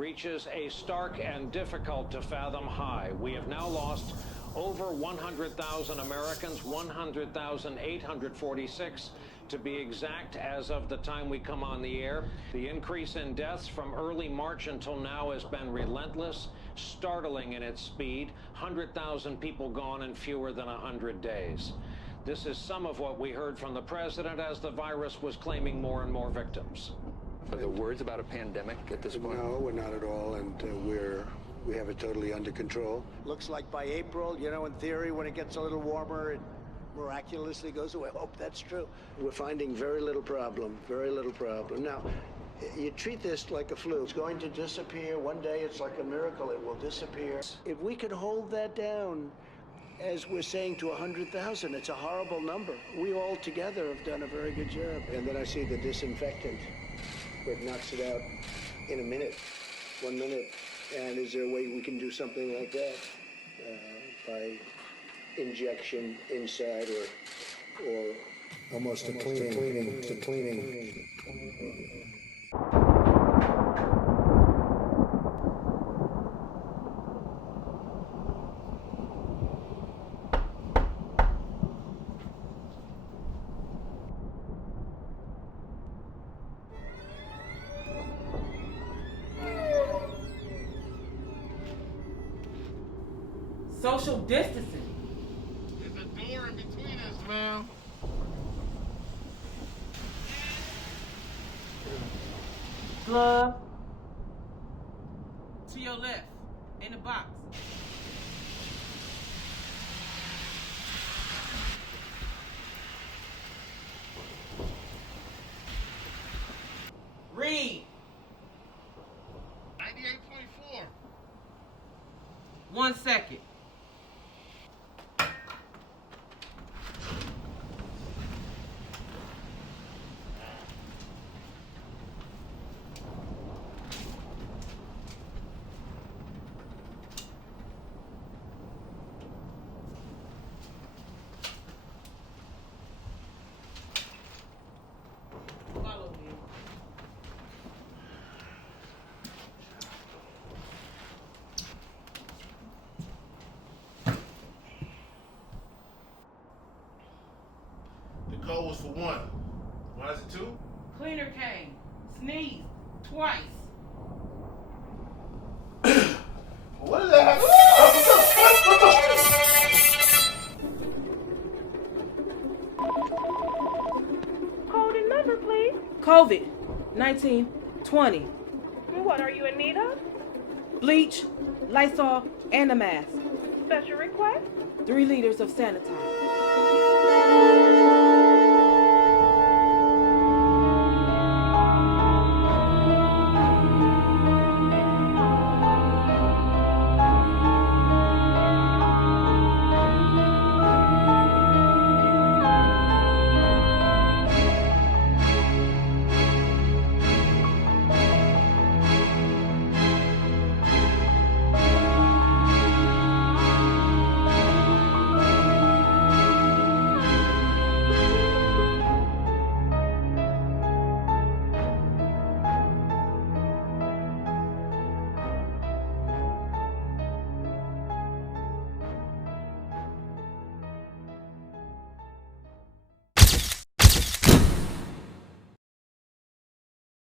reaches a stark and difficult to fathom high. We have now lost over 100,000 Americans, 100,846 to be exact, as of the time we come on the air. The increase in deaths from early March until now has been relentless, startling in its speed. 100,000 people gone in fewer than 100 days. This is some of what we heard from the president as the virus was claiming more and more victims. Are there words about a pandemic at this point? No, we're not at all, and we have it totally under control. Looks like by April, you know, in theory, when it gets a little warmer, it miraculously goes away. I hope that's true. We're finding very little problem, very little problem. Now, you treat this like a flu. It's going to disappear. One day, it's like a miracle. It will disappear. If we could hold that down, as we're saying, to 100,000, it's a horrible number. We all together have done a very good job. And then I see the disinfectant, where it knocks it out in a minute, 1 minute. And is there a way we can do something like that by injection inside or almost a cleaning. Social distancing. There's a door in between us, ma'am. Glove. To your left, in the box. Read. 98.4. 1 second. Follow me. The code was for 1. Why is it 2? Cleaner came. Sneezed. Twice. What is that? Code and number, please. COVID. 1920. What are you in need of? Bleach, Lysol, and a mask. Special request? 3 liters of sanitizer.